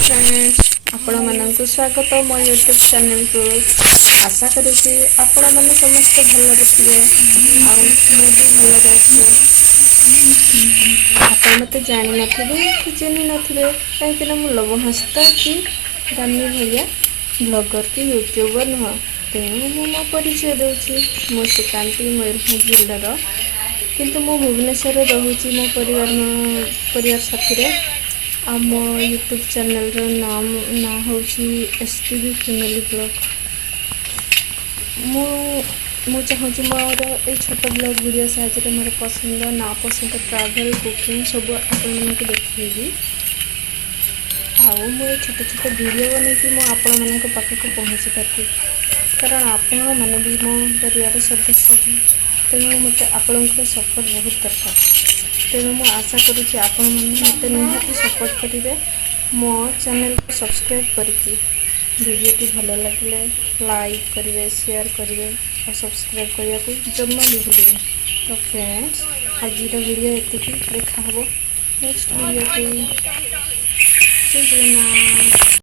Friends आपण मानक स्वागत मो यूट्यूब चैनल को आशा करी आपण मैंने समस्त भल थे भी भल आप मत जानी नी कि चिन्ह नी कहीं मु लवहस्त कि रानी भैया ब्लॉगर कि यूट्यूबर नुह तेणु मु मो परिचय दूसरी मो सुकांति मयूरभंज जिलार किंतु मु भुवनेश्वर रोचे मो परिवार साथी आम यूट्यूब चैनल नाम ना हूँ एसटीवी फैमिली ब्लॉग। मु चाहूँगी मोर ये छोट ब्लॉग वीडियो साहाय्य मोर पसंद ना पसंद ट्रैवल कुकिंग सब आपण देखी आउ छोट छोट वीडियो बन आपण मान पाखक पहुँची पार्टी कारण आपण मैंने भी मो परिवार सदस्य तेणु मत आपण सपोर्ट बहुत दरकार तेणु मु आशा करुँच आपण मैंने मत निहाती सपोर्ट करेंगे मो चैनल को सब्सक्राइब करके वीडियो टी भल लगे लाइक करेंगे शेयर करेंगे और सब्सक्राइब करने को जमा भी भूलें। तो फ्रेंड्स आज वीडियो ये देखा नेक्स्ट वीडियो।